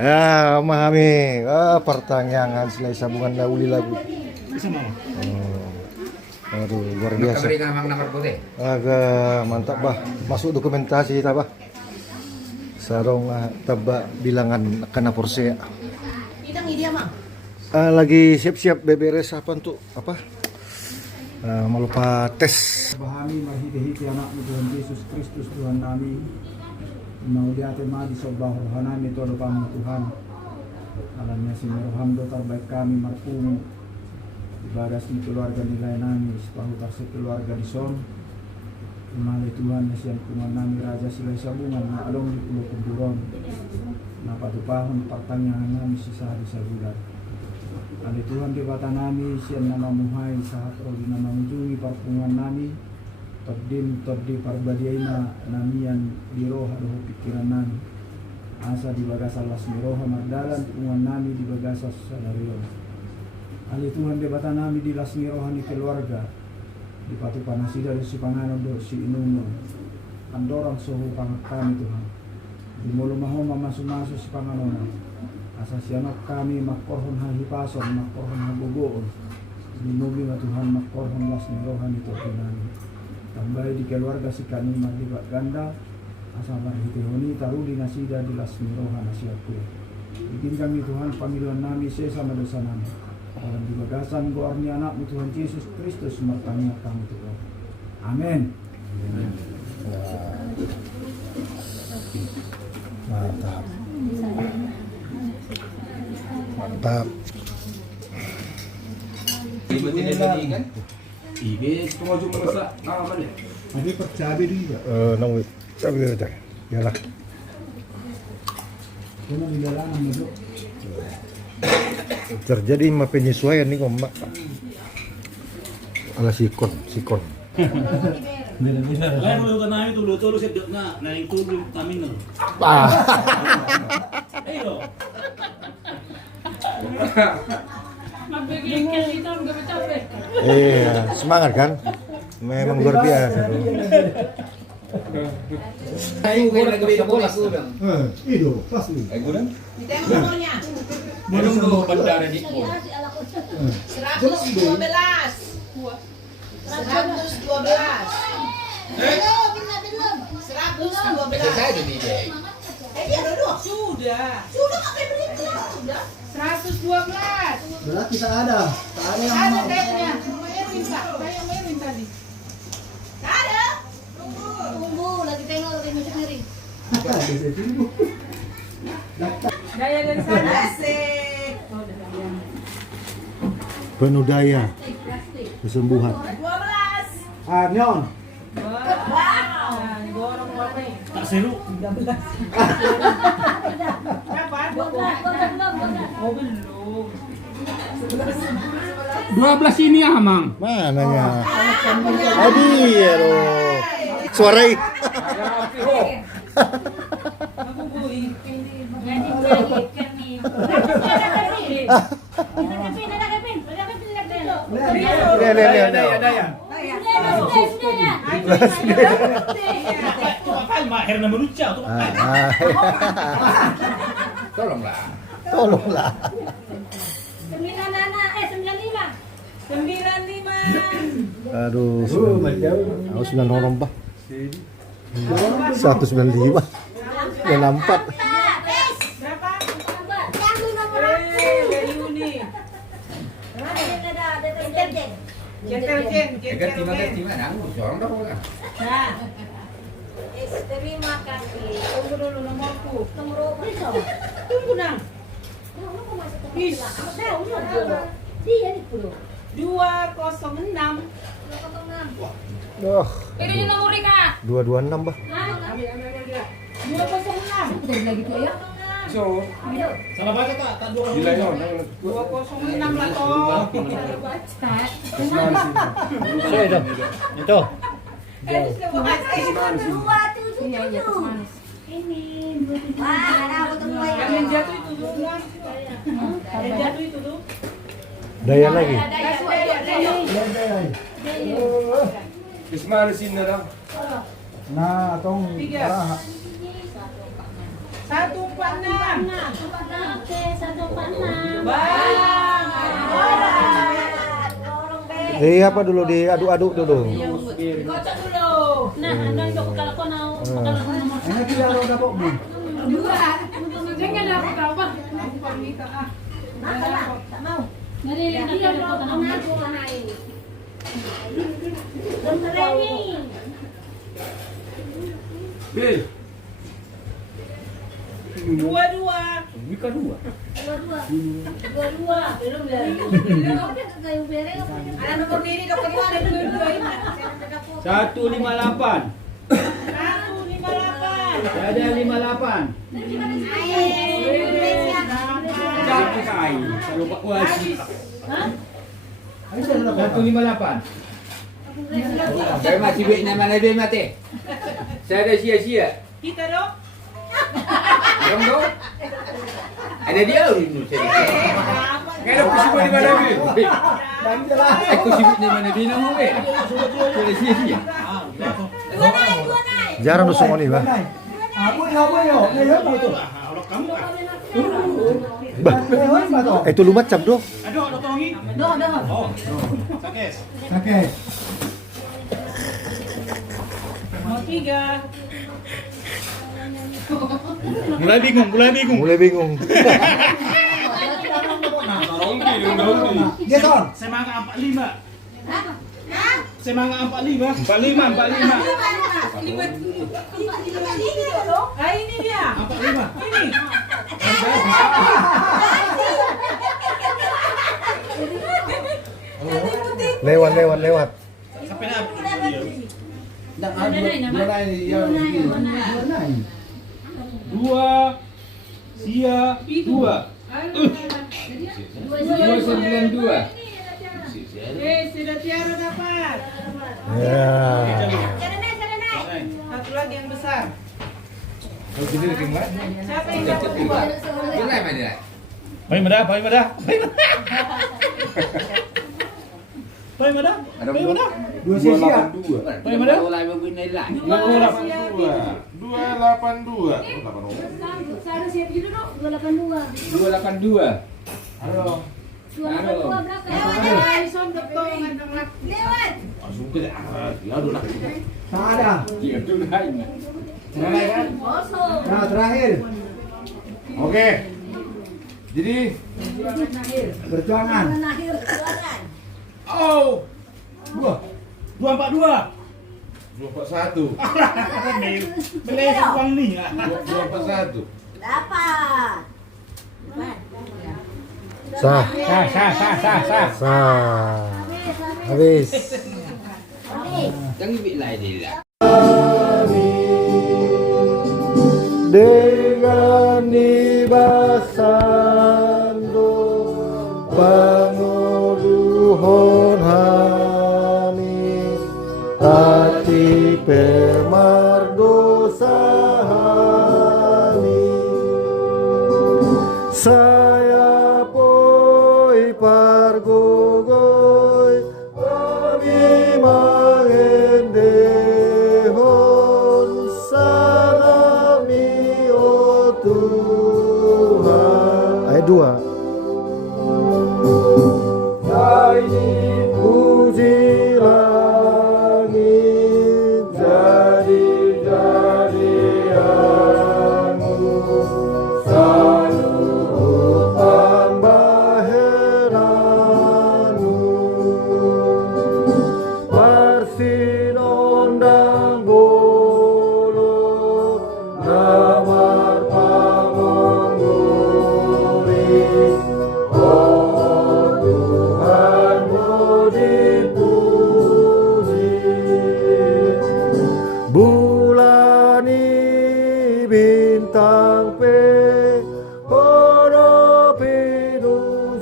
Ya, memahami. Pertanyaan selai sabungan lauli lagu. Aduh, luar biasa. Agak mantap bah. Masuk dokumentasi kita bah. Sarong tebak bilangan kena porse. Lagi siap-siap beberes apa untuk apa? Melupa tes. Bahami mahidi-hidi anakmu Tuhan Yesus Kristus Tuhan kami. Mau diatema di sobah rohanami itu pamu Tuhan. Alamnya si rohamdo terbaik kami marpumu. Ibadah si keluarga nilai nami sepahu taksi keluarga di son. Melalui Tuhan nasian kuman nami raja silai sabungan na along di pulau Kumburon. Napa tupahon pertanyaan nami sisa hari sabulan. Ali Tuhan di bata nami sian nama muhai sahat roli nama menjungi parpungan nami. Toddi parbadiaina namian di roha doho pikiran nami. Asa di bagasa lasmi roha mardalan pungan nami di bagasa sadarion. Ali Tuhan di bata nami di lasmi roha ni keluarga. Di patu panasida do si panganon do si inuno. Andorang sohu pangat kami Tuhan. Di mulu maho mamasu-masu si panganona. Asa sianok kami makorhon hahipason makorhon hagogoon. Di mobil Tuhan makorhon lasmi roha ni topinami. Tambah di keluarga si kani mardibat ganda asal marhitihoni taruh di nasida di lasmi roha nasiatku. Bikin kami Tuhan panggilan nami sesama dosa nami. Dalam di bagasan goarni anakmu Tuhan Yesus Kristus mertanya kami Tuhan. Amin. Mantap. Mantap. Kan? Ibis pengojo merasa aman ya. Ada percabi dia. Nunggu. Cabe aja. Yalah. Kena di jalanan dulu. Terjadi penyesuaian nih kok mbak. Ala sikon. Lain mo yung kanami tulo-tulo siya na yung tulo kami no. Ayo. Mabigyan ka dito ang gabi tape. Iya, semangat kan? Memang luar biasa. Ayo kayo nagawin ko mas. Itu pasti. Ay gulan. Kita ang nomornya. Manong do bandara di ko. 112. 112. Saya di DJ. Sudah. Sudah pakai berita. Sudah. 112. Berarti tak ada yang Ada mau. kayaknya. Sama Erwin Pak. Saya sama Erwin tadi. Ada. Tunggu, lagi tengok lagi nyuci piring. Daya dari sana. Asik. Penuh daya, kesembuhan. 12. Nyon. Wow. Gorong warna. Tak seru. Berapa? 12. Oh belum. 12 ini ya, Mang. Mananya? Adi ya loh. Suarai. Aku bui. Kapal mahir na manucha tu. Tolonglah. Tolonglah. 95. Aduh, 9 orang bah. 195. 94. Berapa? Dari Uni. Deterjen. Ganti mana? Sorong dah pula. Nah, Terima kasih. tunggu dulu nomorku. Nomor berapa? Tunggu nang. Ih, Dia di pulau. 206. 206. Duh, Ini nomor Rika. 226 bah. 206. Udah lagi tuh ya. So, Salah baca tak? Tak dua gila yon. 206 lah toh. Baca. Itu. Iya, iya, manis. Ini 27. Ada ketemu Yang jatuh itu tuh. Yang jatuh itu tuh. Daya lagi. Ismail sini dah. Nah, atong 146. apa dulu, diaduk-aduk dulu. Kocok dulu. Nah, andang dok kalau kau mau, kalau kau mau. Enak tidak ada dapur bu. Dua. Jangan dapat apa. Permita ah. Tak mau. Dari Dia mau mengaku mana ini. Bentar ini. Bil. dua. Bukan dua. Dua. Belum dari. Ada nomor diri dok kedua ada dua ini. 158. 158. Ada 58. Jangan kai. Kalau Pak Wajib. Hah? 158. Saya masih baik nama Nabi mati. Saya ada sia-sia. Kita dok. Dong dong. Ada dia dulu saya. Kalau kusibuk di mana Nabi? Aku sibuk di mana Nabi nama we. Saya sia-sia. Dua naik. Jarang lu semua nih, Bah. Apa yo? Nih apa itu? Kalau kamu kan. Bah, Apa tuh? itu lu macam doh. Aduh, ada tongi. Dah. Oh, sakes. Oke. Mau 3. Mulai bingung. Mulai bingung. Dia son. Semangka 45. Semangka 45. 45. Ah ini dia. 45. Ini. Lewat. Sampai na. Dua. Sia. Dua. 292. Sudah Tiara dapat. Ya. Satu lagi yang besar. Oh, jadi tinggal. Siapa yang dapat dua? Nilai mana? Paling madah. Ada berapa? 2 sisi ya. Paling madah. Mulai begini lah. 282. 282. Halo. 282 berapa? Ay, sondok to ngandang lak. Lewat. Langsung ke ya udah lah. Tak ada. Iya tuh lain. Mulai kan? Kosong. Nah, terakhir. Oke. Jadi Perjuangan. Akhir jualan. Oh. 242. 241. Beli uang nih. 241. Dapat. Sah. Habis. Jangan bilang dia. Dengan ibasando panguruhon hani tati pemardosani saya poi pargogoy kami mangendehon salami o Tuhan. Ayat 2. Puji langit jadi-jadianmu saluhut pambaheranmu parsinondang bolo namar pamonguri oh Tuhanmu dipuji bulani bintang pe oro pinuzina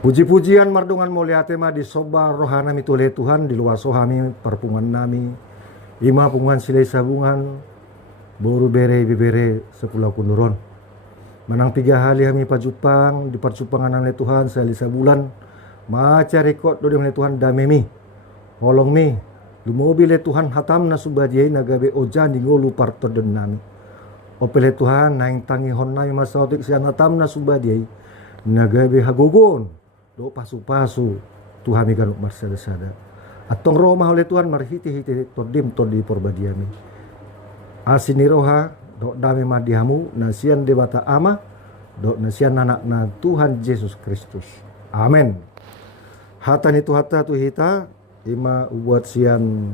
Puji-pujian mardungan mulia tema di sobar rohana mitule Tuhan di luar sohami perpungan nami ima pungan silai sabungan boru bere bibere sepuluh kunuron menang 3 hari kami pajupang di percupangan oleh Tuhan selisa bulan Macari kot do dimana Tuhan damemi. Holong mi. Lumobile Tuhan hatam na subadiai nagabe ojan di ngolu parto denami. Opele Tuhan naing tangi honnai masautik sian hatam na subadiai nagabe hagogon. Do pasu-pasu Tuhan mi ganuk marsada-sada. Atong Roma oleh Tuhan marhiti-hiti todim todi porbadiami. Asini roha do dame madihamu nasian debata ama do nasian anak na Tuhan Yesus Kristus. Amin. Hatan itu hata tu hita ima buat sian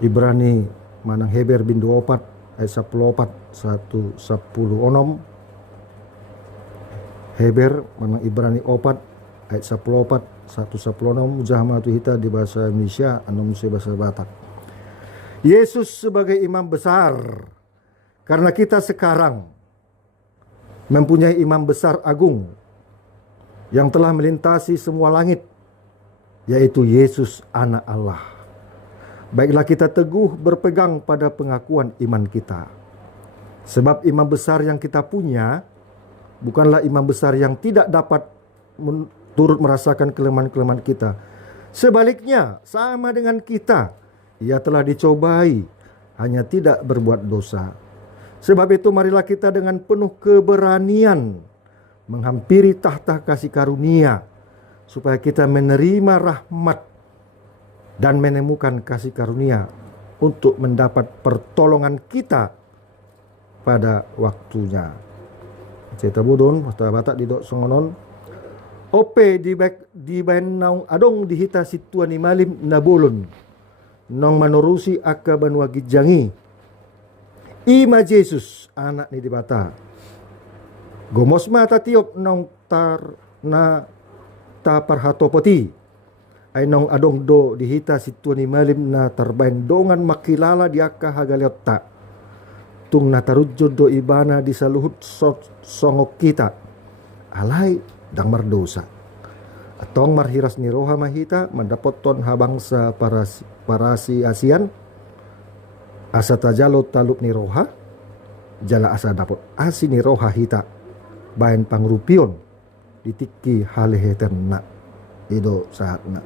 Ibrani manang Heber bin 24 ayat 14 110 onom. Heber manang Ibrani 4 ayat 14 110 onom jahma tu hita di bahasa Indonesia anom bahasa Batak. Yesus sebagai imam besar karena kita sekarang mempunyai imam besar agung yang telah melintasi semua langit, yaitu Yesus anak Allah. Baiklah kita teguh berpegang pada pengakuan iman kita. Sebab imam besar yang kita punya bukanlah imam besar yang tidak dapat turut merasakan kelemahan-kelemahan kita. Sebaliknya, sama dengan kita, ia telah dicobai, hanya tidak berbuat dosa. Sebab itu marilah kita dengan penuh keberanian menghampiri tahta kasih karunia, supaya kita menerima rahmat dan menemukan kasih karunia untuk mendapat pertolongan kita pada waktunya. Cerita budon, Masta Batak di dok songonon. Ope di bain naung adong dihita situan imalim nabulun. Nong manurusi akka banua gijangi. Ima Yesus anak ni di bata. Gomos mata tiop nong tar na ta parhatopoti ay nong adong do dihita situan imalim na tarbain dongan makilala di akka hagaliotta tung natarujud do ibana di saluhut songok kita alay dang mardosa atong marhiras ni roha mahita mandapoton habangsa parasi asian asa tajalo talup ni roha jala asa dapot asi ni roha hita bain pangrupion ditiki haleheten na ido saat na.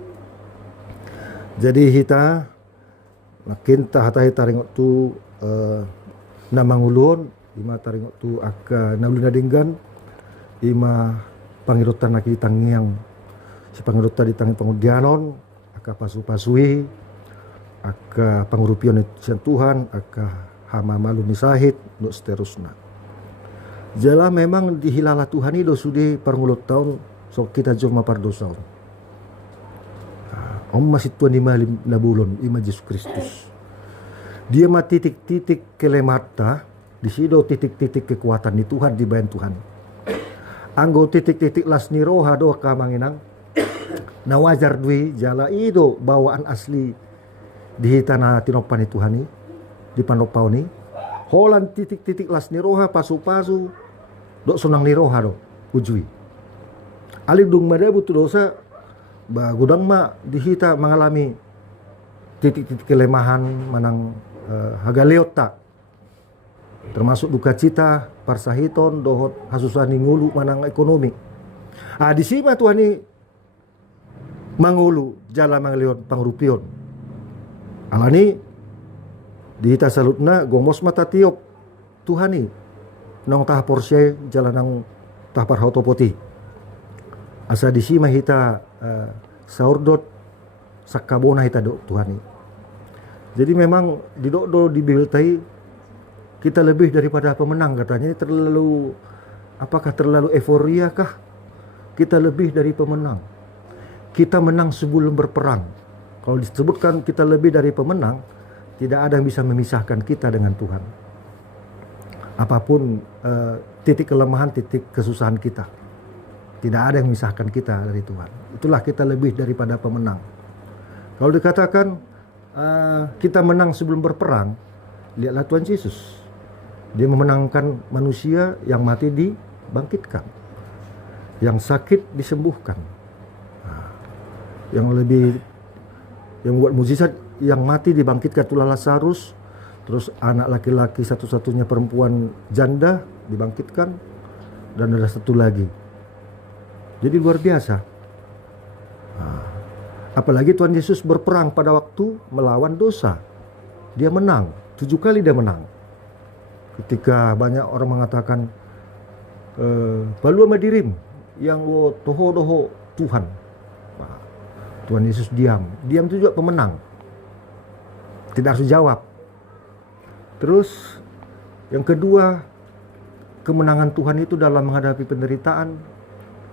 Jadi hita nakinta hata hita ringok tu namangulun ima taringok tu akka naulina dinggan ima pangirutan naki tangiang si pangirutan di tangi pengudianon akka pasu-pasui akka pangrupion sian Tuhan akka hama malu misahit no seterusna. Jala memang dihilala Tuhan itu sudah permulut tahun so kita jom pardosa. Om masih tuan imalim nabulon ima Yesus Kristus. Dia mah titik-titik kelemata di sido titik-titik kekuatan di Tuhan di bayan Tuhan. Anggo titik-titik las niroha do kamanginang. Na wajar dui jala itu bawaan asli dihitana tinopan di Tuhan ini di panopau ni. Holan titik-titik las niroha pasu-pasu dok sunang niroha do ujui. Ali dung madabu tu dosa ba gudang ma dihita mengalami titik-titik kelemahan manang hagaleota termasuk duka cita parsahiton dohot hasusani ngulu manang ekonomi. Di sini Tuhan ni mangulu jala mangaliot pangrupion. Alani dihita salutna gomos mata tiop Tuhan ni nong tah porsye jalan nang tah parhautopoti. Asa di sini hita saurdot sakabona hita do Tuhan ni. Jadi memang di do di Bibeltai kita lebih daripada pemenang katanya. Terlalu apakah terlalu euforia kah? Kita lebih dari pemenang. Kita menang sebelum berperang. Kalau disebutkan kita lebih dari pemenang, tidak ada yang bisa memisahkan kita dengan Tuhan. Apapun titik kelemahan, titik kesusahan kita, tidak ada yang memisahkan kita dari Tuhan. Itulah kita lebih daripada pemenang. Kalau dikatakan kita menang sebelum berperang, lihatlah Tuhan Yesus. Dia memenangkan manusia, yang mati dibangkitkan, yang sakit disembuhkan, yang buat mukjizat, yang mati dibangkitkan tulah Lazarus, terus anak laki-laki satu-satunya perempuan janda dibangkitkan, dan ada satu lagi. Jadi luar biasa. Apalagi Tuhan Yesus berperang pada waktu melawan dosa. Dia menang, 7 kali dia menang. Ketika banyak orang mengatakan, balu sama dirim, yang wo toho-doho Tuhan. Tuhan Yesus diam itu juga pemenang. Tidak harus jawab. Terus yang kedua, kemenangan Tuhan itu dalam menghadapi penderitaan,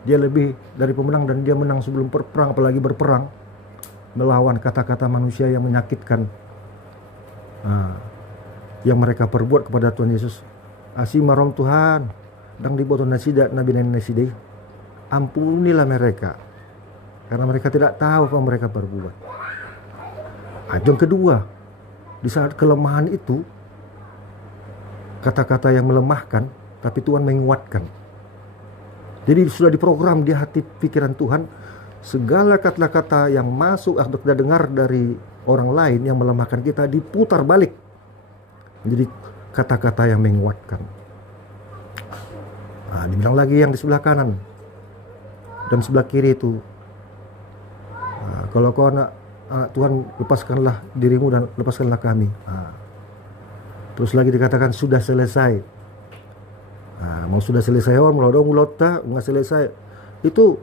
dia lebih dari pemenang dan dia menang sebelum berperang, apalagi berperang melawan kata-kata manusia yang menyakitkan, yang mereka perbuat kepada Tuhan Yesus. Asimarom Tuhan, dang diboto nasida nabi nasida, ampunilah mereka, karena mereka tidak tahu apa mereka perbuat. Yang kedua, di saat kelemahan itu, kata-kata yang melemahkan, tapi Tuhan menguatkan. Jadi sudah diprogram di hati pikiran Tuhan, segala kata-kata yang masuk atau kita dengar dari orang lain yang melemahkan kita diputar balik menjadi kata-kata yang menguatkan. Dibilang lagi yang di sebelah kanan dan sebelah kiri itu, kalau kau anak Tuhan, lepaskanlah dirimu dan lepaskanlah kami. Terus lagi dikatakan sudah selesai. Mau sudah selesai mulai tak nggak selesai. Itu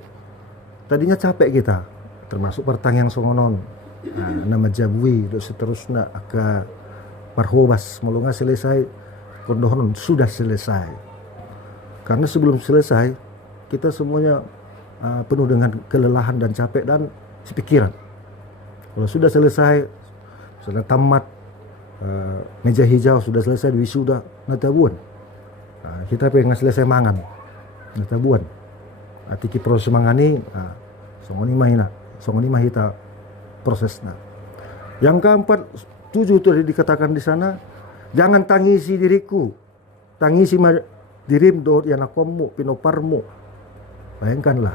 tadinya capek kita, termasuk pertang yang songonon, nama jabui, terus seterusnya ke parhobas, mau nggak selesai, kondohon sudah selesai. Karena sebelum selesai kita semuanya penuh dengan kelelahan dan capek dan sepikiran. Kalau sudah selesai, sudah tamat, meja hijau sudah selesai, wisuda natabuan, kita pengen selesai mangan natabuan, tiki proses mangani, songoni mahita prosesnya. Yang keempat, 7 itu dikatakan di sana, jangan tangisi diriku, tangisi dirim do yanakommu pinoparmu. Bayangkanlah,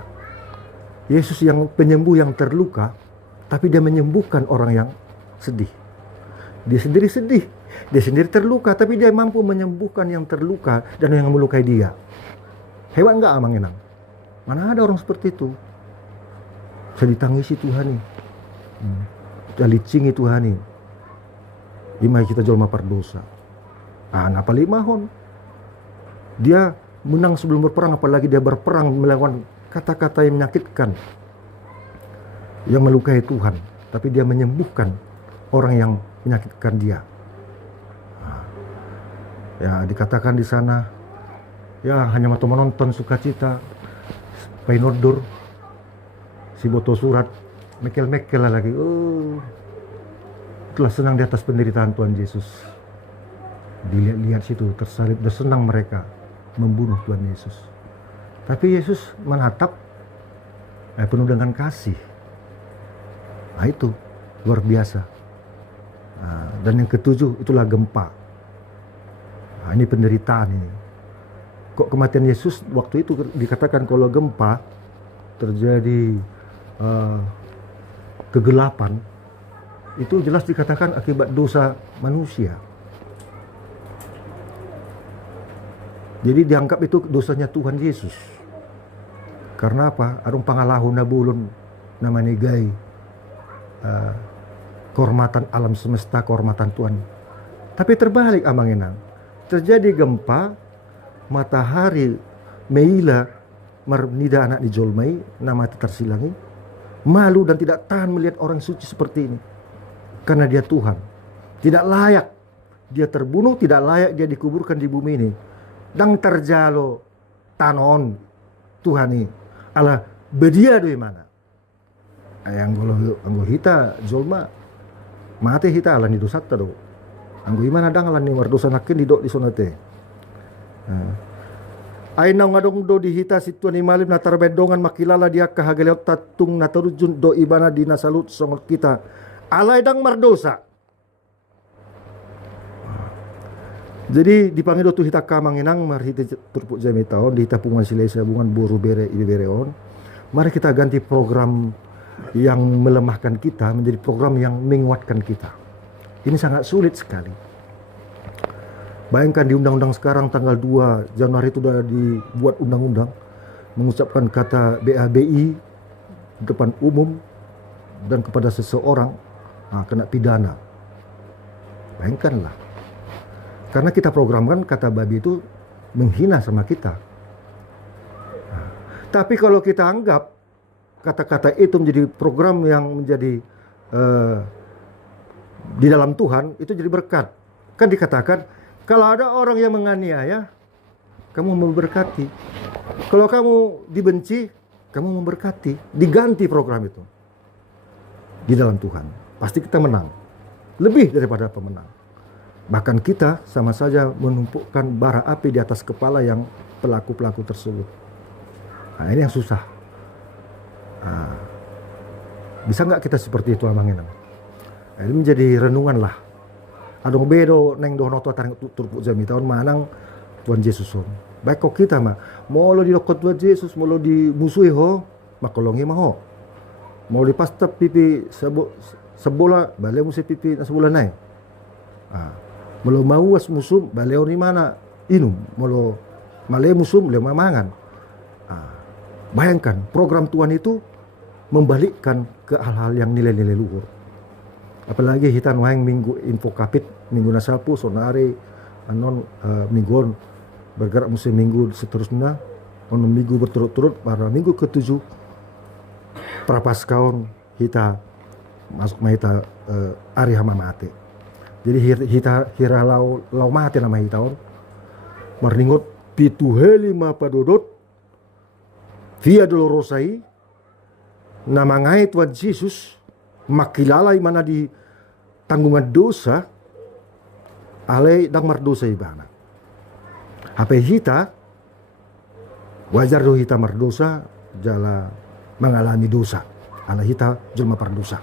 Yesus yang penyembuh yang terluka, tapi dia menyembuhkan orang yang sedih. Dia sendiri sedih, dia sendiri terluka, tapi dia mampu menyembuhkan yang terluka dan yang melukai dia. Hebat enggak Amang Enang? Mana ada orang seperti itu? Saya ditangisi Tuhan nih, saya licingi Tuhan nih. Imai kita jolma pardosa. Napa limahon? Dia menang sebelum berperang, apalagi dia berperang melawan kata-kata yang menyakitkan, yang melukai Tuhan, tapi dia menyembuhkan orang yang menyakitkan dia. Ya dikatakan di sana, ya hanya mau menonton sukacita, painodur, si boto surat, mekel-mekel lagi. Telah senang di atas penderitaan Tuhan Yesus. Dilihat-lihat situ tersalib, dan senang mereka membunuh Tuhan Yesus. Tapi Yesus menatap penuh dengan kasih. Itu luar biasa. Dan yang ketujuh itulah gempa. Ini penderitaan ini. Kok kematian Yesus waktu itu dikatakan kalau gempa terjadi kegelapan, itu jelas dikatakan akibat dosa manusia. Jadi dianggap itu dosanya Tuhan Yesus. Karena apa? Arung pangalahun na bulon na manigay kehormatan alam semesta, kehormatan Tuhan. Tapi terbalik Amang Enang. Terjadi gempa, matahari meila marnida anak dijolmai, nama tersilangi, malu dan tidak tahan melihat orang suci seperti ini. Karena dia Tuhan. Tidak layak dia terbunuh, tidak layak dia dikuburkan di bumi ini. Dang terjalo tanon Tuhan ini ala bedia dari mana? Ayang anggo hita jolma mate hita ala ni dosata do. Anggo imana dang ala ni mardosa nakin di do di sonate. Ay na ngadong do di hita si Tuhan imalim na tarbedongan makilala dia kahagaleot tatung na terujun do ibana di nasalut songot kita. Alay dang mardosa. Jadi dipanggil tu hita Kamang Enang mari hita turpuk jami tahun di hita pungan silai sabungan buru bere ibe bereon. Mari kita ganti program yang melemahkan kita menjadi program yang menguatkan kita. Ini sangat sulit sekali. Bayangkan di undang-undang sekarang tanggal 2 Januari itu sudah dibuat undang-undang mengucapkan kata BABI depan umum dan kepada seseorang kena pidana. Bayangkanlah. Karena kita programkan kata babi itu menghina sama kita. Tapi kalau kita anggap kata-kata itu menjadi program yang menjadi di dalam Tuhan, itu jadi berkat. Kan dikatakan, kalau ada orang yang menganiaya, kamu memberkati. Kalau kamu dibenci, kamu memberkati. Diganti program itu. Di dalam Tuhan. Pasti kita menang. Lebih daripada pemenang. Bahkan kita sama saja menumpukkan bara api di atas kepala yang pelaku-pelaku tersebut. Nah, ini yang susah. Bisa nggak kita seperti itu Amang Inang? Ini menjadi renungan lah. Adong bedo neng dono tua tarang turpuk jami tahun manang Tuhan Yesus on. Baik kok kita mah mau lo dilokot Tuhan Yesus, mau lo dimusuhi ho, makolongi mah ho. Mau dipastap pipi sebola, balik musim pipi na sebulan naik. Mau mau was musum, balik ni mana inum, mau lo male musum, le mamangan. Bayangkan program Tuhan itu membalikkan ke hal-hal yang nilai-nilai luhur. Apalagi hitan wahang minggu info kapit, minggu nasapu, sonare, anon mingguan bergerak musim minggu seterusnya, on minggu berturut-turut pada minggu ke-7 prapaskaon kita masuk mahita ari hama mate. Jadi hita hira lau mate nama hitaon maringot pitu helima padodot via dolorosai nama ngai Tuhan Yesus makilalai mana di tanggungan dosa alai dang mardosa ibana. Hape hita wajar do hita mardosa jala mengalami dosa. Ala hita jelma pardosa.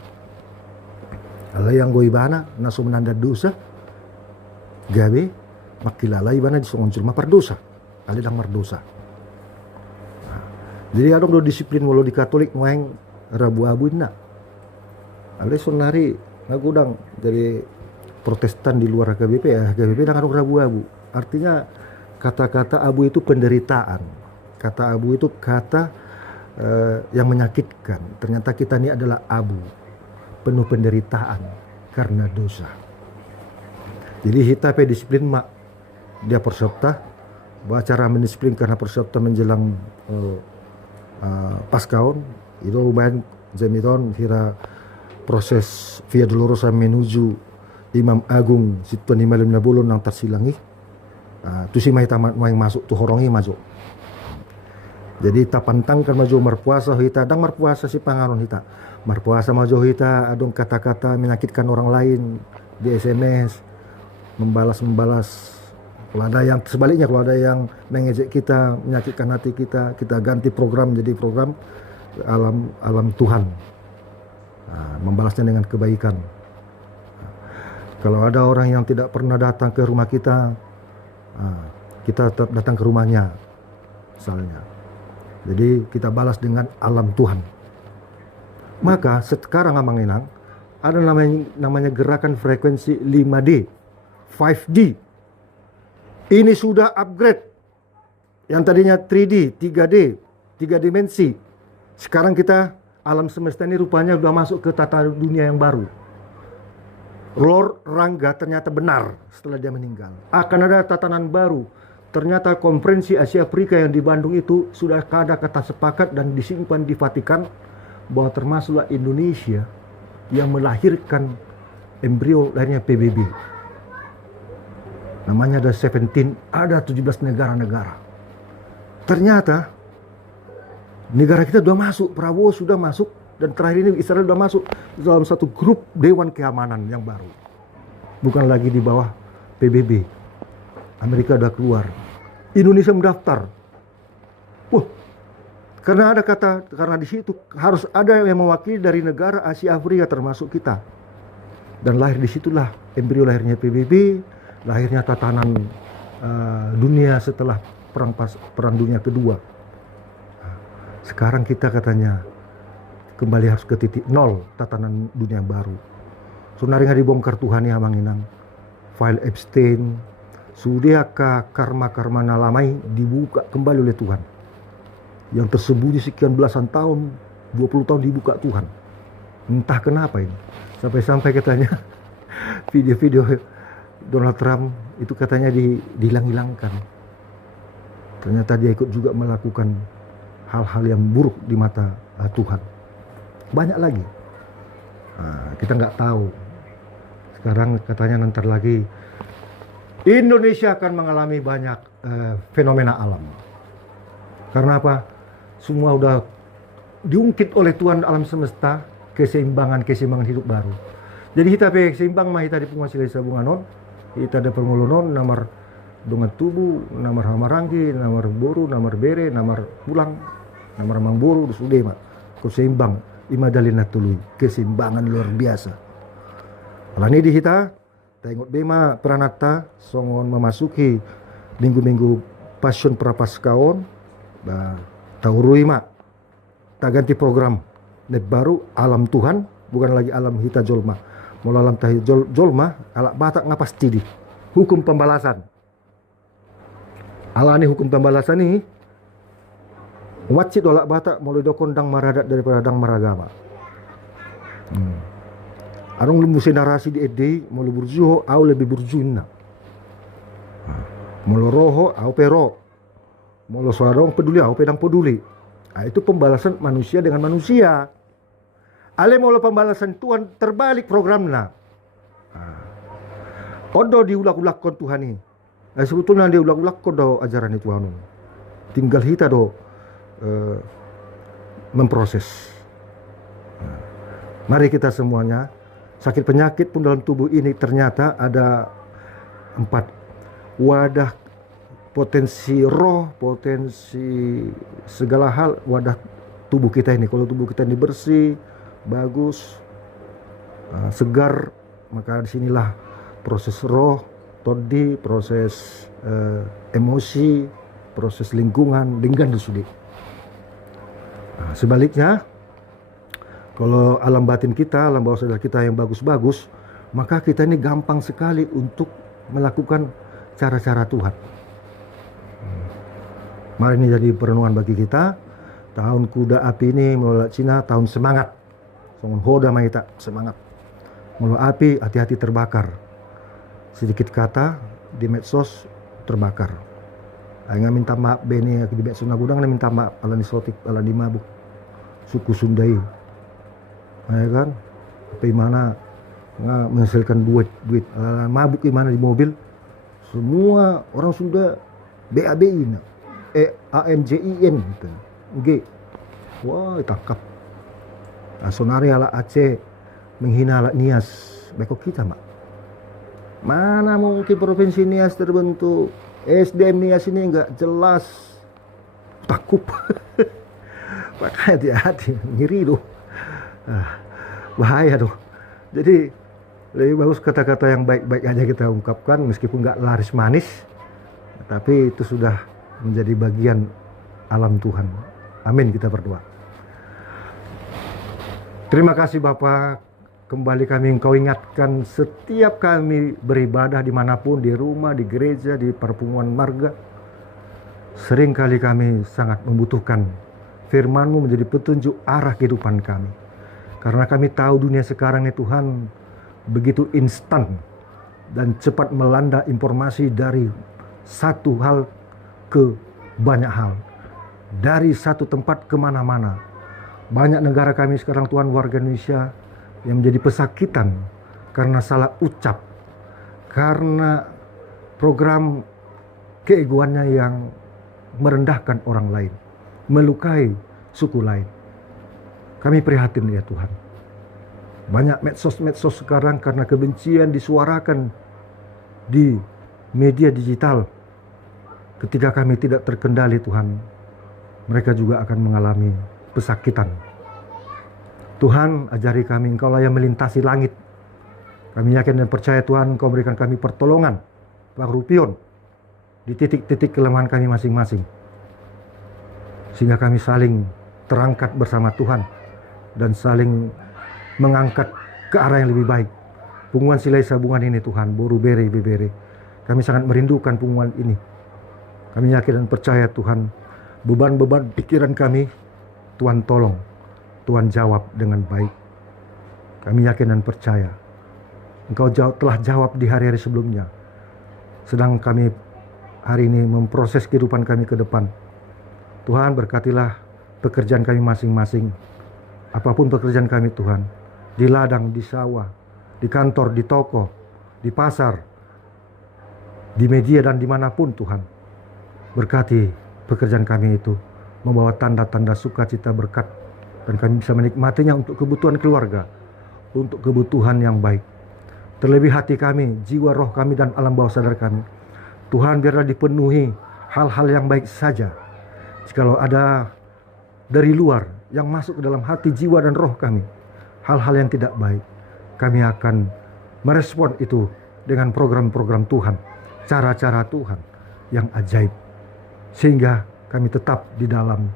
Ala yang go ibana naso menanda dosa gawe makilalai ibana di songon jelma pardosa. Alai dang mardosa. Jadi adong do disiplin walau di Katolik ngoeng rabu abu na. Alai sonari nagudang dari Protestan di luar HKBP ya, HKBP dan adong rabu abu. Artinya kata-kata abu itu penderitaan. Kata abu itu kata yang menyakitkan. Ternyata kita ini adalah abu, penuh penderitaan karena dosa. Jadi kita disiplin mak dia persiapta, cara mendisiplin karena persiapta menjelang paskaon itu lumayan jamiton kira proses via dolorosa menuju Imam Agung Situan Himalim Nabulun yang tersilangi. Tu si mahita yang masuk tu horongi maju. Jadi ta pantangkan maju marpuasa hita dang marpuasa si pangaron hita. Marpuasa maju hita adong kata-kata menyakitkan orang lain di SMS, membalas. Kalau ada yang sebaliknya, kalau ada yang mengejek kita, menyakitkan hati kita ganti program jadi program alam Tuhan. Membalasnya dengan kebaikan. Kalau ada orang yang tidak pernah datang ke rumah kita, kita tetap datang ke rumahnya misalnya. Jadi kita balas dengan alam Tuhan. Maka sekarang Amang Inang ada namanya gerakan frekuensi 5D, 5D. Ini sudah upgrade. Yang tadinya 3D, 3D, 3 dimensi. Sekarang kita alam semesta ini rupanya sudah masuk ke tata dunia yang baru. Lord Rangga ternyata benar setelah dia meninggal. Akan ada tatanan baru. Ternyata konferensi Asia Afrika yang di Bandung itu sudah ada kata sepakat dan disimpan di Vatikan bahwa termasuklah Indonesia yang melahirkan embrio lahirnya PBB. Namanya ada 17, ada 17 negara-negara. Ternyata negara kita sudah masuk, Prabowo sudah masuk, dan terakhir ini Israel sudah masuk dalam satu grup Dewan Keamanan yang baru. Bukan lagi di bawah PBB. Amerika sudah keluar. Indonesia mendaftar. Wah, karena di situ harus ada yang mewakili dari negara Asia Afrika termasuk kita. Dan lahir di situlah embrio lahirnya PBB, lahirnya tatanan dunia setelah perang dunia kedua. Sekarang kita katanya kembali harus ke titik nol, tatanan dunia baru. Sunari dibongkar Tuhan ya Amang Inang. File Epstein, sudah karma-karma nalamai dibuka kembali oleh Tuhan. Yang tersembunyi sekian belasan tahun 20 tahun dibuka Tuhan. Entah kenapa ini. Sampai-sampai katanya video-video Donald Trump itu katanya dihilang-hilangkan. Ternyata dia ikut juga melakukan hal-hal yang buruk di mata Tuhan. Banyak lagi. Kita nggak tahu. Sekarang katanya nanti lagi Indonesia akan mengalami banyak fenomena alam. Karena apa? Semua udah diungkit oleh Tuhan alam semesta, keseimbangan hidup baru. Jadi kita seimbang mah kita di punguan silai sabunganon, kita ada permulunon, namar dongan tubuh, namar hamaranggi, namar boru, namar bere, namar pulang, namar mangboru, sudah mah. Keseimbang, imadalina tului, keseimbangan luar biasa. Alani di kita, tengok bema pranata, songon memasuki minggu-minggu passion prapaskaon, taurui mak, tak ganti program, net baru alam Tuhan, bukan lagi alam hita jolma. Mula alam tahi jolma, alak batak ngapas tidi, hukum pembalasan. Alani hukum pembalasan ini, wacit olak batak mulai dokon dang maradat daripada dang maragama. Arung lembusi narasi di ede, mulai burjuho, au lebih burjuinna. Mulai roho, au pero. Mulai suarong peduli, au pedang peduli. Itu pembalasan manusia dengan manusia. Ale mulai pembalasan Tuhan terbalik programnya. Odo diulak-ulak kon Tuhan ini. Sebetulnya dia ulak-ulak kodo ajaran itu Tuhan. Tinggal kita do memproses. Mari kita semuanya, sakit penyakit pun dalam tubuh ini ternyata ada 4 wadah potensi roh, potensi segala hal wadah tubuh kita ini. Kalau tubuh kita ini bersih, bagus, segar, maka disinilah proses roh, todi, proses emosi, proses lingkungan, dengan disudi. Sebaliknya, kalau alam batin kita, alam bawah sadar kita yang bagus-bagus, maka kita ini gampang sekali untuk melakukan cara-cara Tuhan. Mari ini jadi perenungan bagi kita. Tahun kuda api ini melalui Cina, tahun semangat. Songon hoda maita, semangat. Melalui api, hati-hati terbakar. Sedikit kata di medsos terbakar. Aing minta maaf beni di medsos nagudang minta maaf ala disotik, ala dimabuk. Suku Sundai. Ya kan? Bagaimana menghasilkan duit mabuk gimana di mobil, semua orang Sunda BABI ANJIN gitu. G. Wah, tangkap. Sonari ala Aceh menghina ala Nias. Beko kita, Mak. Mana mungkin provinsi Nias terbentuk? SDM Nias ini enggak jelas. Takut. Makanya hati-hati, ngiri loh. Bahaya tuh. Jadi lebih bagus kata-kata yang baik-baik aja kita ungkapkan meskipun nggak laris manis, tapi itu sudah menjadi bagian alam Tuhan. Amin, kita berdoa. Terima kasih Bapak, kembali kami Engkau ingatkan setiap kami beribadah dimanapun, di rumah, di gereja, di perpunguan marga. Seringkali kami sangat membutuhkan firman-Mu menjadi petunjuk arah kehidupan kami. Karena kami tahu dunia sekarang ini Tuhan begitu instan dan cepat melanda informasi dari satu hal ke banyak hal. Dari satu tempat kemana-mana. Banyak negara kami sekarang Tuhan, warga Indonesia yang menjadi pesakitan karena salah ucap. Karena program keegoannya yang merendahkan orang lain. Melukai suku lain. Kami prihatin ya Tuhan. Banyak medsos-medsos sekarang karena kebencian disuarakan di media digital. Ketika kami tidak terkendali Tuhan, mereka juga akan mengalami pesakitan. Tuhan, ajari kami Engkaulah yang melintasi langit. Kami yakin dan percaya Tuhan Engkau berikan kami pertolongan, pangrupion, di titik-titik kelemahan kami masing-masing. Sehingga kami saling terangkat bersama Tuhan dan saling mengangkat ke arah yang lebih baik. Punguan silai sabungan ini Tuhan, boru bere bebere. Kami sangat merindukan punguan ini. Kami yakin dan percaya Tuhan, beban-beban pikiran kami Tuhan tolong. Tuhan jawab dengan baik. Kami yakin dan percaya Engkau telah jawab di hari-hari sebelumnya. Sedang kami hari ini memproses kehidupan kami ke depan. Tuhan, berkatilah pekerjaan kami masing-masing. Apapun pekerjaan kami Tuhan, di ladang, di sawah, di kantor, di toko, di pasar, di media dan dimanapun Tuhan. Berkati pekerjaan kami itu, membawa tanda-tanda sukacita berkat. Dan kami bisa menikmatinya untuk kebutuhan keluarga, untuk kebutuhan yang baik. Terlebih hati kami, jiwa roh kami dan alam bawah sadar kami. Tuhan, biarlah dipenuhi hal-hal yang baik saja. Jikalau ada dari luar yang masuk ke dalam hati, jiwa dan roh kami, hal-hal yang tidak baik, kami akan merespon itu dengan program-program Tuhan, cara-cara Tuhan yang ajaib. Sehingga kami tetap di dalam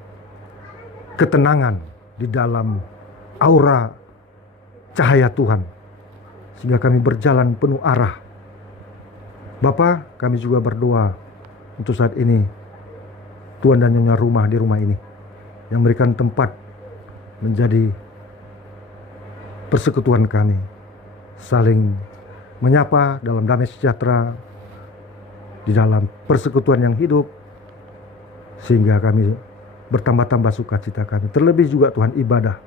ketenangan, di dalam aura cahaya Tuhan. Sehingga kami berjalan penuh arah. Bapa, kami juga berdoa untuk saat ini Tuan dan Nyonya rumah di rumah ini, yang memberikan tempat menjadi persekutuan kami, saling menyapa dalam damai sejahtera, di dalam persekutuan yang hidup, sehingga kami bertambah-tambah sukacita kami. Terlebih juga Tuhan, ibadah,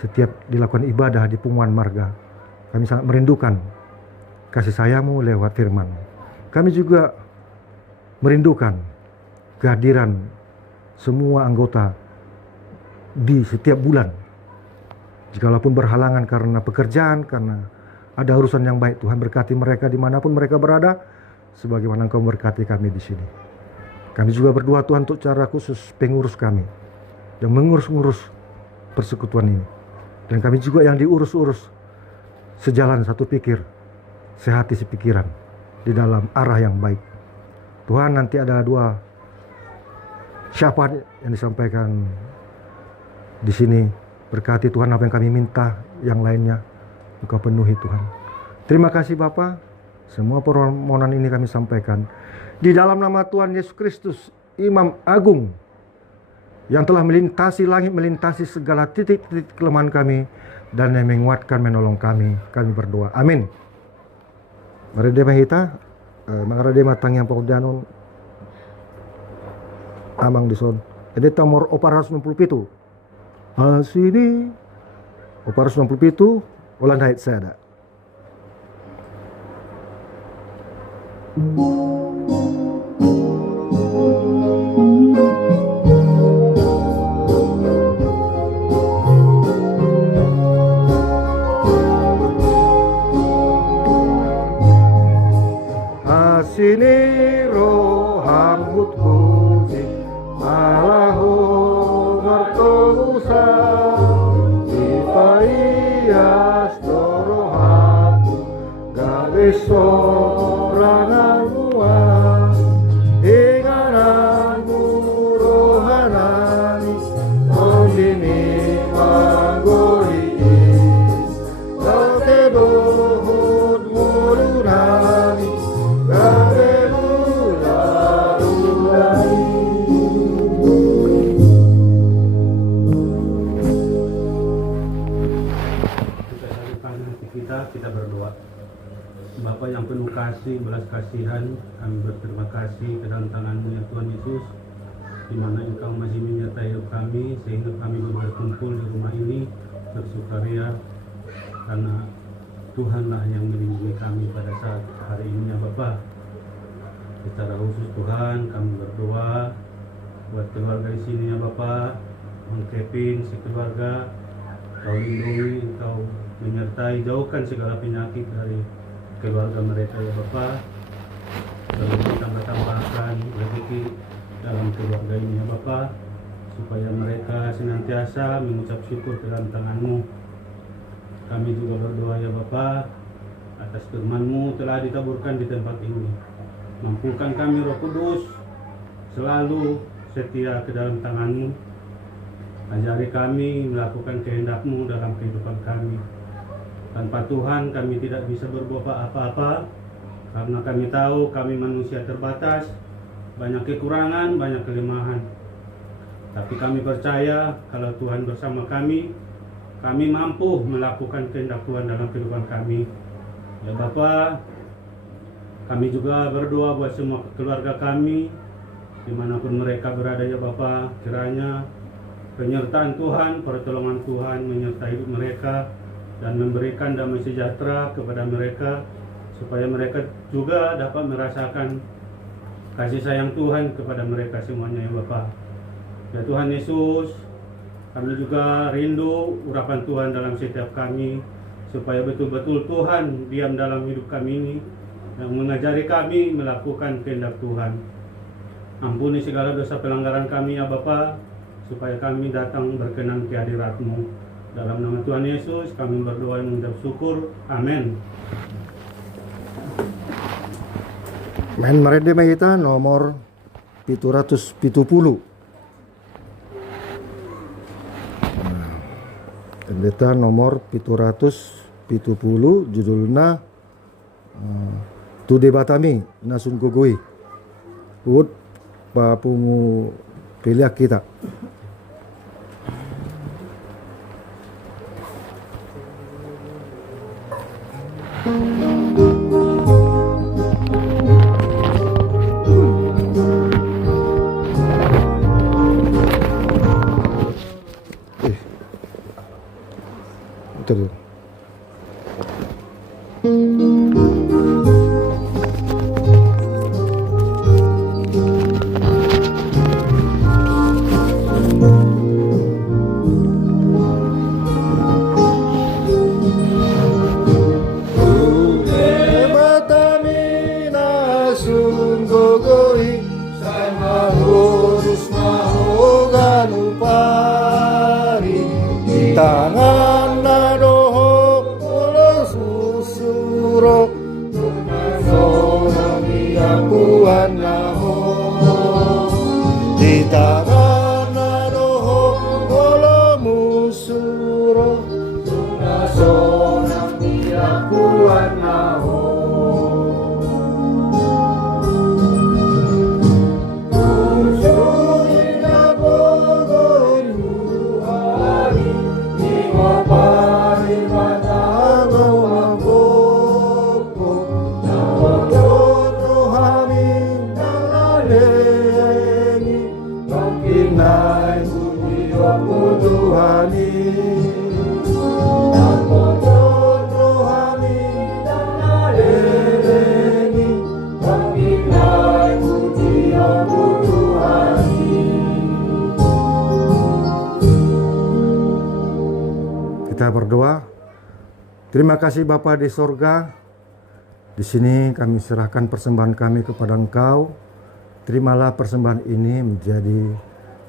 setiap dilakukan ibadah di Punguan Marga, kami sangat merindukan kasih sayang-Mu lewat firman. Kami juga merindukan kehadiran semua anggota di setiap bulan. Jikalaupun berhalangan karena pekerjaan, karena ada urusan yang baik, Tuhan berkati mereka dimanapun mereka berada, sebagaimana Engkau berkati kami di sini. Kami juga berdoa Tuhan untuk cara khusus pengurus kami, yang mengurus-ngurus persekutuan ini. Dan kami juga yang diurus-urus, sejalan satu pikir, sehati sepikiran, di dalam arah yang baik. Tuhan, nanti ada 2 syafaat yang disampaikan di sini. Berkati Tuhan apa yang kami minta, yang lainnya Engkau penuhi Tuhan. Terima kasih Bapa. Semua permohonan ini kami sampaikan di dalam nama Tuhan Yesus Kristus, Imam Agung, yang telah melintasi langit, melintasi segala titik-titik kelemahan kami, dan yang menguatkan, menolong kami. Kami berdoa. Amin. Mari dema kita, mengaradema tangyang paudianon, amang dison. Jadi tamor 467. Asini 467 ulan hait sada. Asini rohambut puji Allahu martosa Ipaias dorohatu gawe sorangan mua ingananmu rohanani ondini manggoli kau tedohut mulunani gawe mula-mulai. Kita berdoa. Bapa yang penuh kasih, belas kasihan, kami berterima kasih ke dalam tangan-Mu ya Tuhan Yesus, di mana Engkau masih menyertai hidup kami, sehingga kami boleh berkumpul di rumah ini bersukaria, karena Tuhanlah yang melindungi kami pada saat hari ini ya Bapa. Secara khusus Tuhan, kami berdoa buat keluarga di sini ya Bapa, Bang Kevin, sekeluarga, Kau lindungi, Engkau menyertai, jauhkan segala penyakit dari keluarga mereka ya Bapa. Lalu ditambah-tambahkan rezeki dalam keluarga ini ya Bapa, supaya mereka senantiasa mengucap syukur ke dalam tangan-Mu. Kami juga berdoa ya Bapa, atas firman-Mu telah ditaburkan di tempat ini. Mampukan kami Roh Kudus selalu setia ke dalam tangan-Mu. Ajari kami melakukan kehendak-Mu dalam kehidupan kami. Tanpa Tuhan kami tidak bisa berbuat apa-apa, karena kami tahu kami manusia terbatas, banyak kekurangan, banyak kelemahan. Tapi kami percaya kalau Tuhan bersama kami mampu melakukan kehendak Tuhan dalam kehidupan kami. Ya Bapa, kami juga berdoa buat semua keluarga kami, dimanapun mereka berada ya Bapa, kiranya penyertaan Tuhan, pertolongan Tuhan menyertai hidup mereka dan memberikan damai sejahtera kepada mereka, supaya mereka juga dapat merasakan kasih sayang Tuhan kepada mereka semuanya ya Bapa. Ya Tuhan Yesus, kami juga rindu urapan Tuhan dalam setiap kami, supaya betul-betul Tuhan diam dalam hidup kami ini, yang mengajari kami melakukan kehendak Tuhan. Ampuni segala dosa pelanggaran kami ya Bapa, supaya kami datang berkenan ke hadirat-Mu. Dalam nama Tuhan Yesus kami berdoa dan mengucap syukur. Amin. Men marede kita nomor 770. Pendeta nomor 770 judulnya Tude Batami Nasun Gogoi Ud Papungu Piliak kita. Betul. Tangan nadoho olo susuro Sona miyakuan naho Di tangan nadoho olo musuro Sona miyakuan naho Kita berdoa. Terima kasih Bapa di sorga. Di sini kami serahkan persembahan kami kepada Engkau. Terimalah persembahan ini menjadi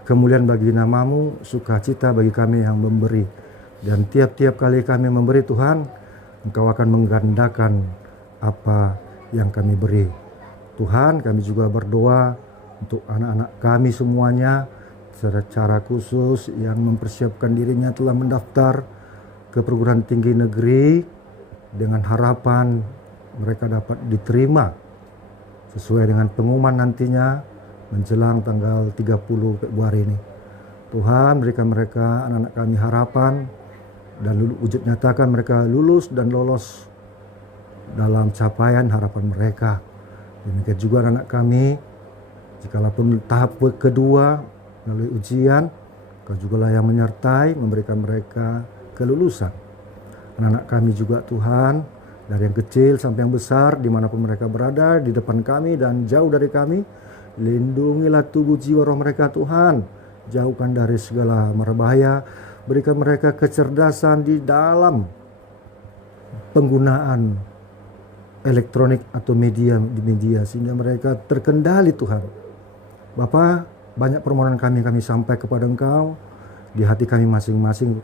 kemuliaan bagi namamu, sukacita bagi kami yang memberi. Dan tiap-tiap kali kami memberi Tuhan, Engkau akan menggandakan apa yang kami beri. Tuhan, kami juga berdoa untuk anak-anak kami semuanya, secara khusus yang mempersiapkan dirinya telah mendaftar ke perguruan tinggi negeri dengan harapan mereka dapat diterima sesuai dengan pengumuman nantinya menjelang tanggal 30 Februari ini. Tuhan, berikan mereka anak-anak kami harapan dan wujud nyatakan mereka lulus dan lolos dalam capaian harapan mereka. Demikian juga anak kami, jikalaupun tahap kedua melalui ujian, Kau jugalah yang menyertai, memberikan mereka kelulusan. Anak-anak kami juga Tuhan, dari yang kecil sampai yang besar, dimanapun mereka berada, di depan kami dan jauh dari kami, lindungilah tubuh jiwa roh mereka Tuhan, jauhkan dari segala mara bahaya, berikan mereka kecerdasan di dalam penggunaan elektronik atau media sehingga mereka terkendali Tuhan. Bapa, banyak permohonan kami sampai kepada Engkau di hati kami masing-masing,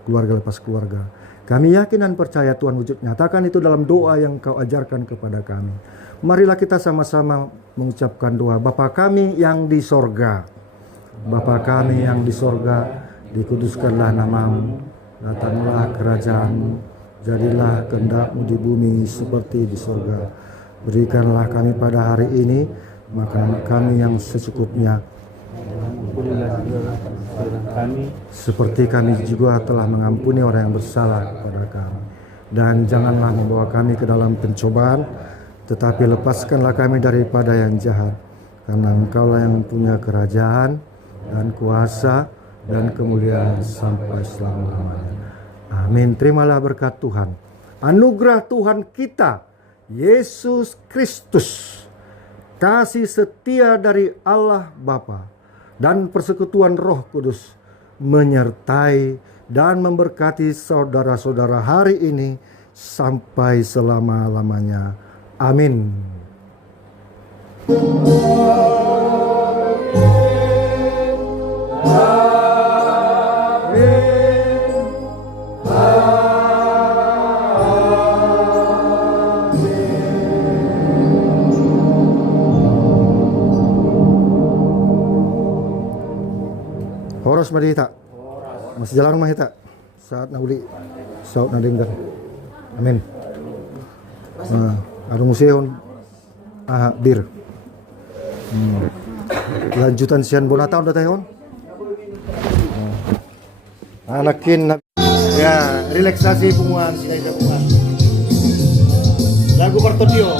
keluarga lepas keluarga. Kami yakin dan percaya Tuhan wujud nyatakan itu dalam doa yang Kau ajarkan kepada kami. Marilah kita sama-sama mengucapkan doa. Bapa kami yang di sorga, Bapa kami yang di sorga, dikuduskanlah namamu, datanglah kerajaanmu, jadilah kehendak-Mu di bumi seperti di sorga. Berikanlah kami pada hari ini makanan kami yang secukupnya, Ampunilah segala kesalahan kami, seperti kami juga telah mengampuni orang yang bersalah kepada kami. Dan janganlah membawa kami ke dalam pencobaan, tetapi lepaskanlah kami daripada yang jahat. Karena Engkaulah yang punya kerajaan dan kuasa dan kemuliaan sampai selama-lamanya. Amin. Terimalah berkat Tuhan. Anugerah Tuhan kita, Yesus Kristus, kasih setia dari Allah Bapa, dan persekutuan Roh Kudus menyertai dan memberkati saudara-saudara hari ini sampai selama-lamanya. Amin. Horos madi hita. Masih jalan rumah hita. Saat na uli. Saat na denggan. Amin. Ada museum bir. Lanjutan sian bola tahun dah tahun. Anakin ya relaksasi punguan sila punguan. Lagu Bartodio.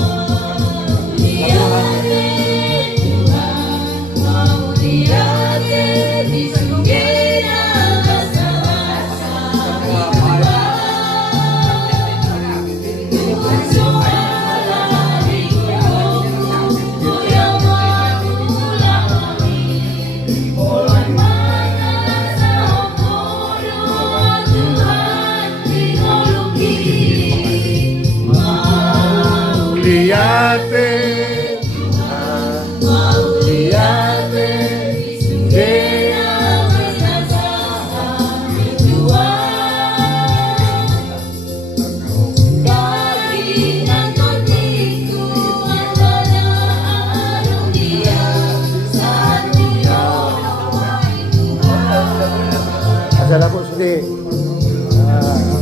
Ada lapor sudah.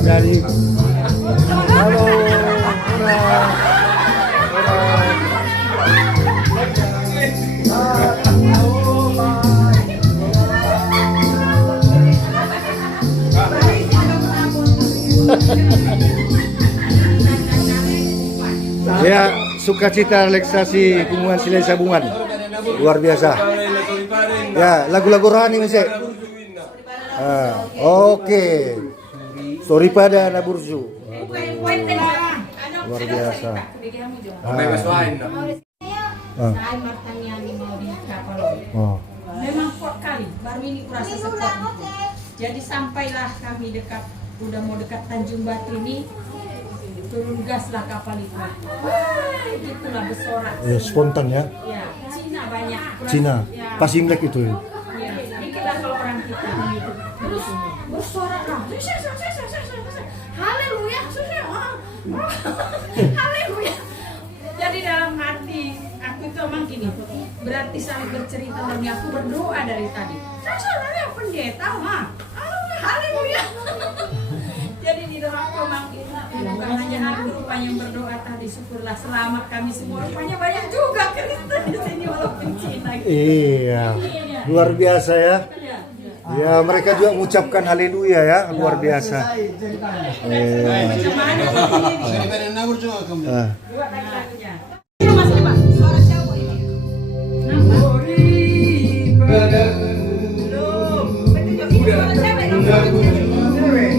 Dari halo ya, sukacita relaksasi kunjungan Silai Sabungan luar biasa ya, lagu-lagu rohani masih. Oke. Sorry pada Naburzu. Luar biasa. Memang kuat kali, baru ini kurasa sekuat itu. Jadi sampailah kami dekat, udah mau dekat Tanjung Batu ini, turun gaslah kapal itu. Itulah bersorak. Spontan ya. Ya, Cina banyak. Cina. Ya. Pas Imlek itu. Ya, dikitlah kalau orang kita terus bersorak lah. Haleluya, haleluya. Jadi dalam hati aku itu emang gini, berarti saling bercerita dan aku berdoa dari tadi. Saya pendeta mah, haleluya. Jadi di dalam aku emang bukan hanya aku rupanya yang berdoa tadi, syukurlah selamat kami semua. Rupanya banyak juga Kristen di sini walaupun Cina. Iya. Luar biasa ya. Ya, mereka juga mengucapkan haleluya ya, luar biasa. Macam mana ini? Buat lagi lagunya. Mas coba, suara siapa ini? Suara cewek.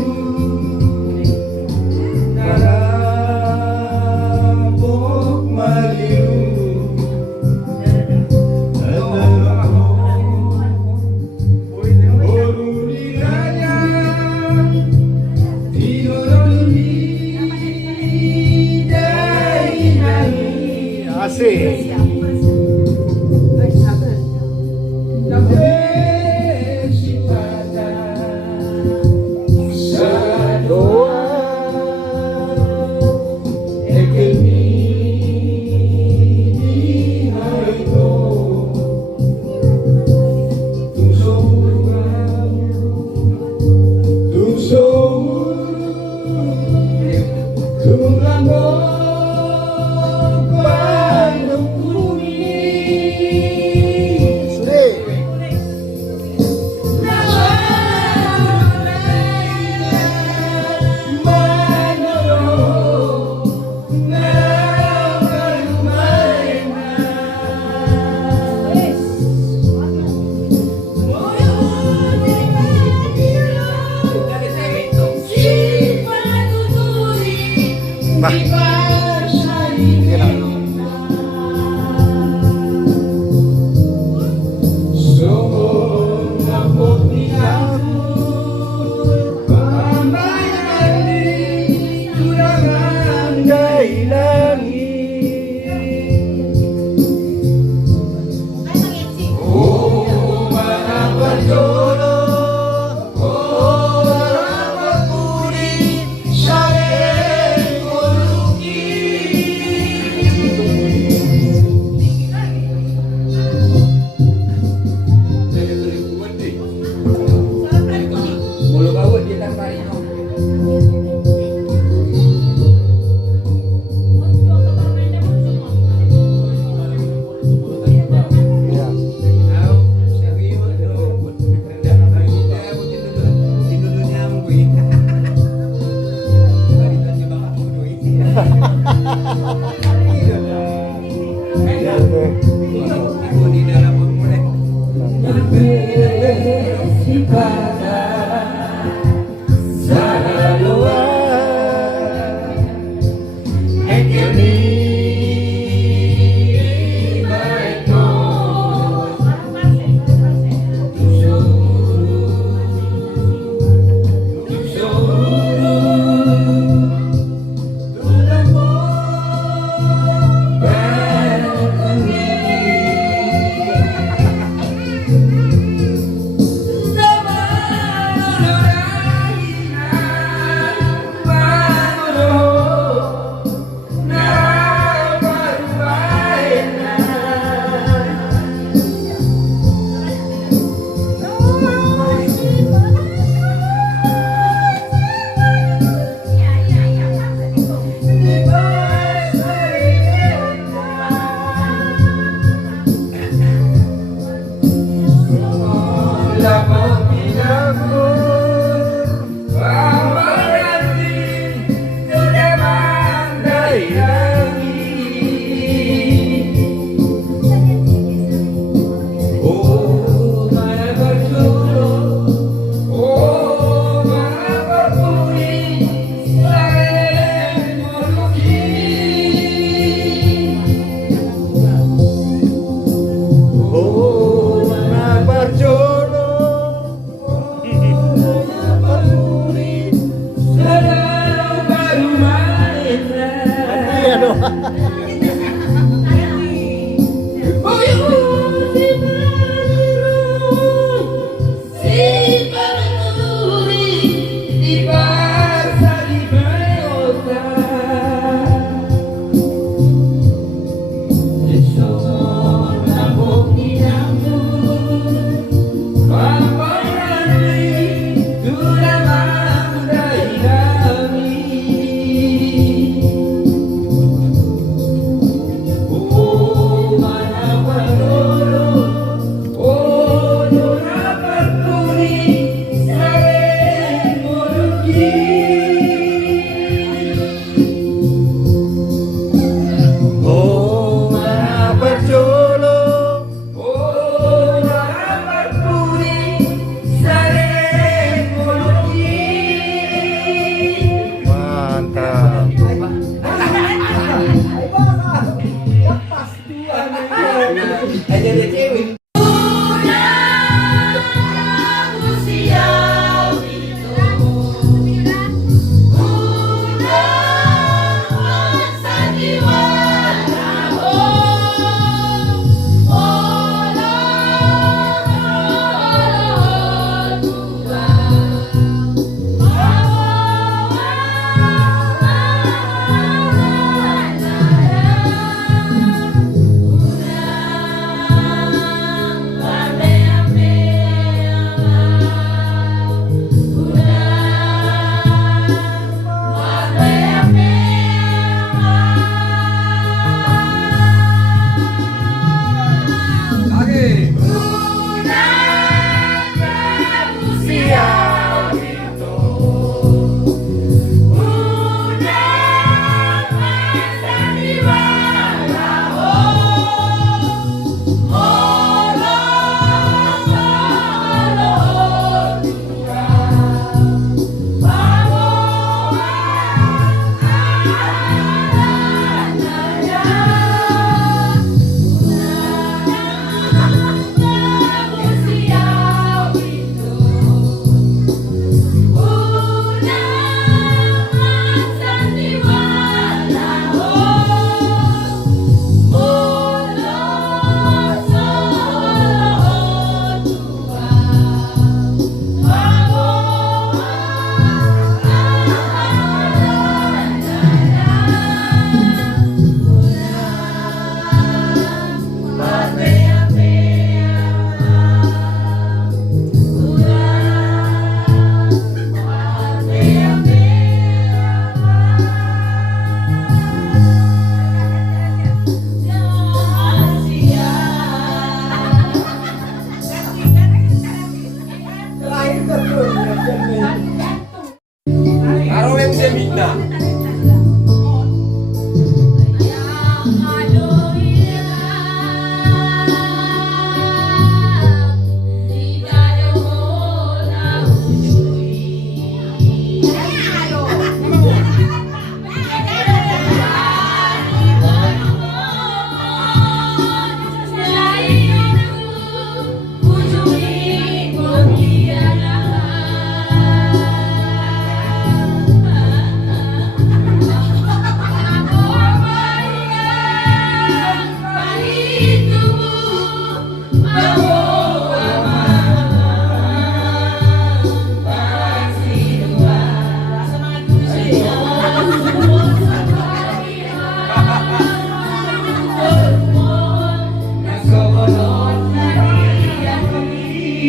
Asik. Baik, sabar.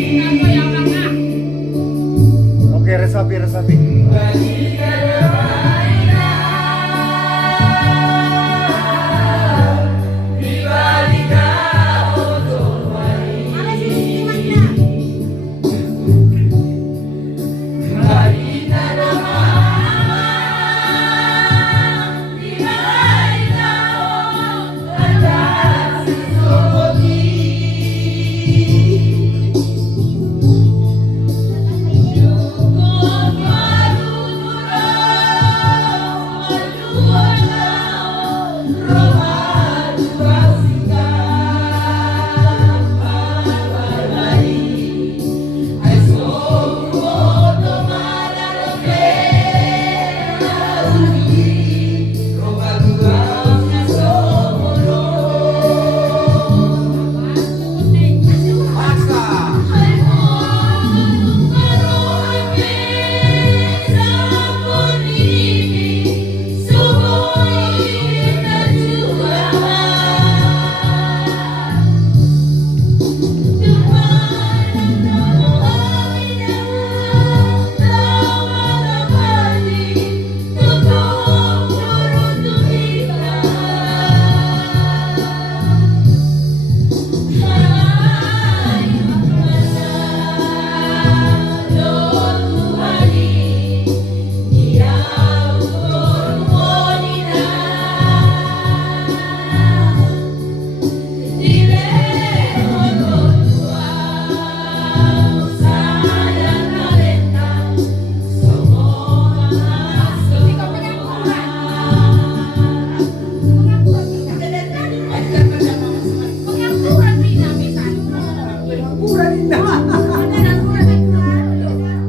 Apa ya Bang? Oke, resapi, resapi. Mana sih Mas?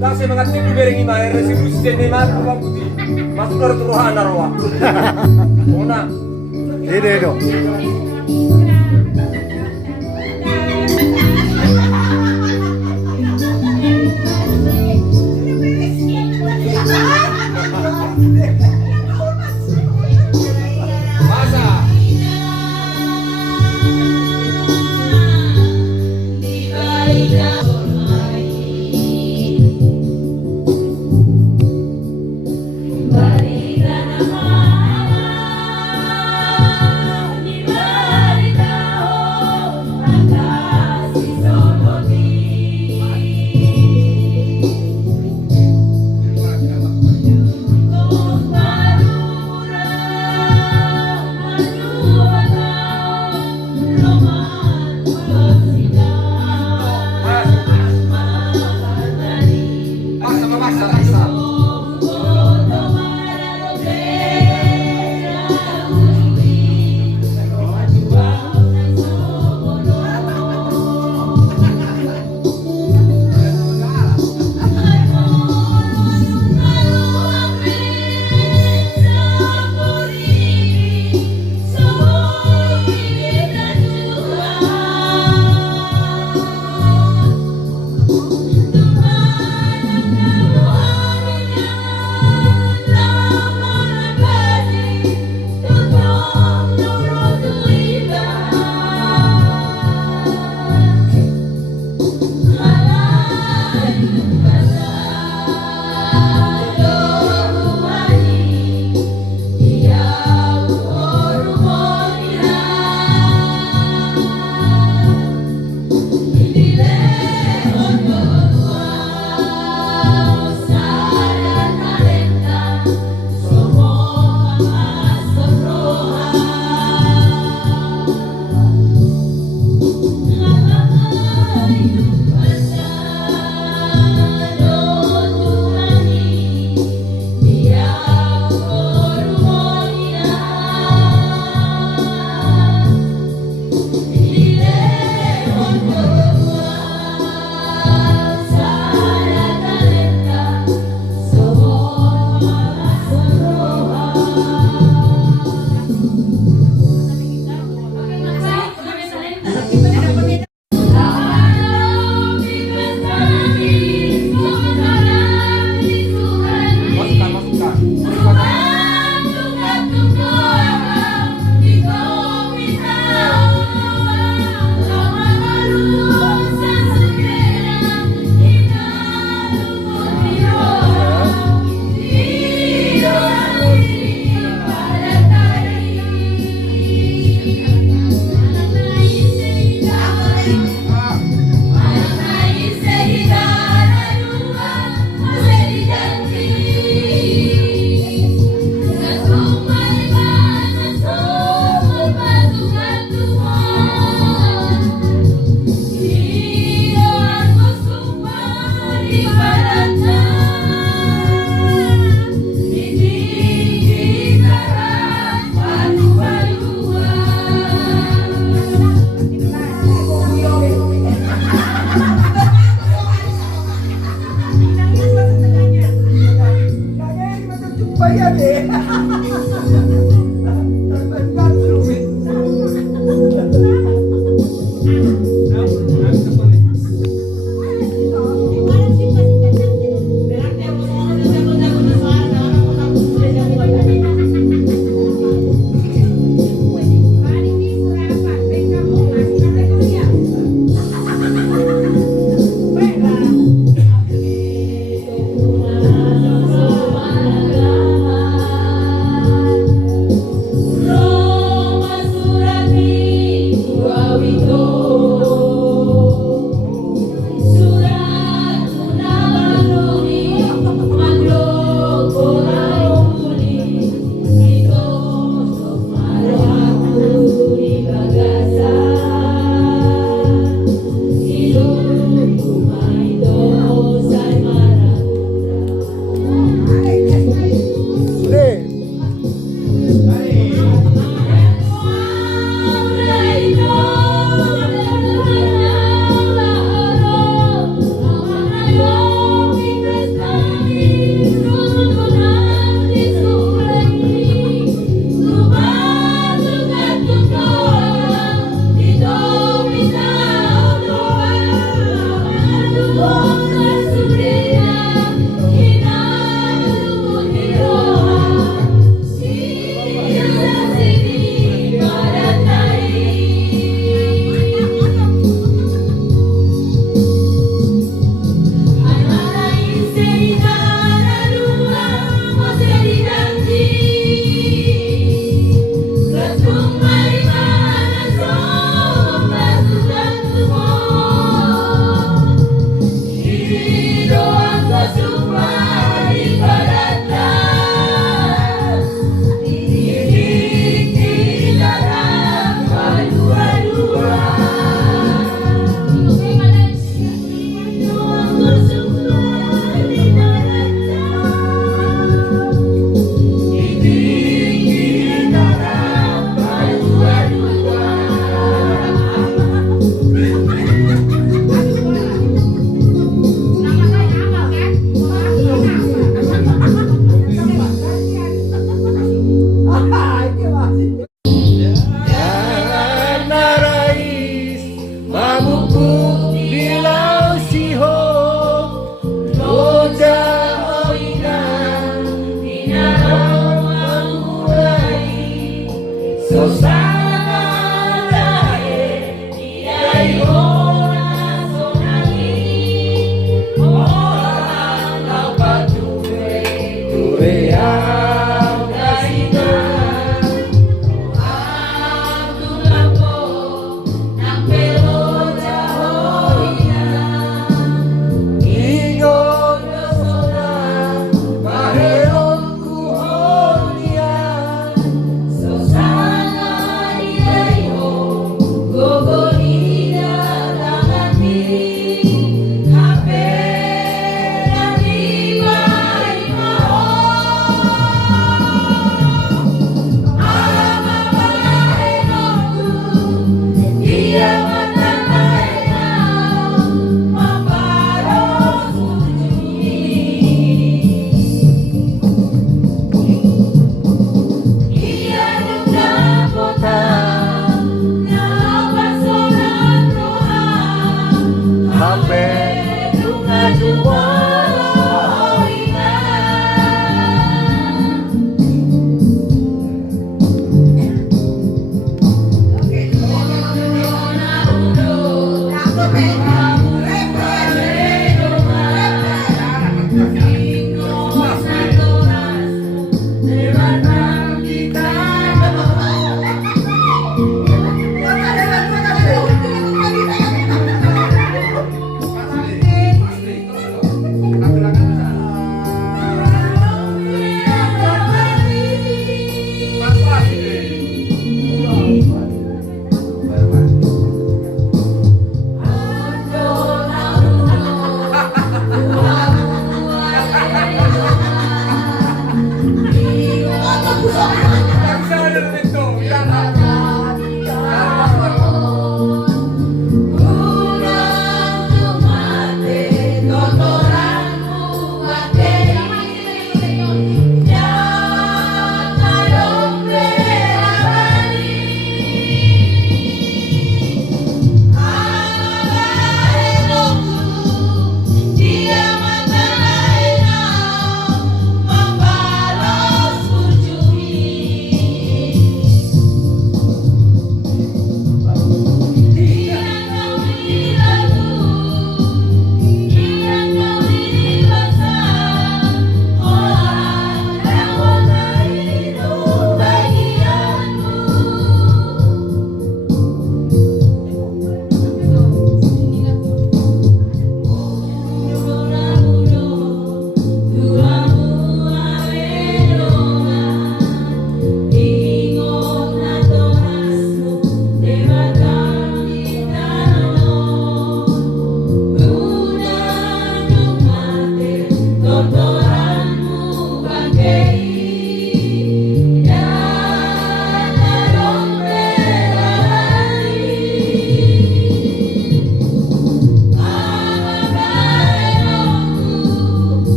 Kasi mga tipi bering ima, resolusi jene ma kuma putih. Masuk dari turuhan narwa. Una. Ini dong. Masa. Barikan nama, di barikan iya deh.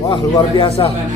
Wah, luar biasa.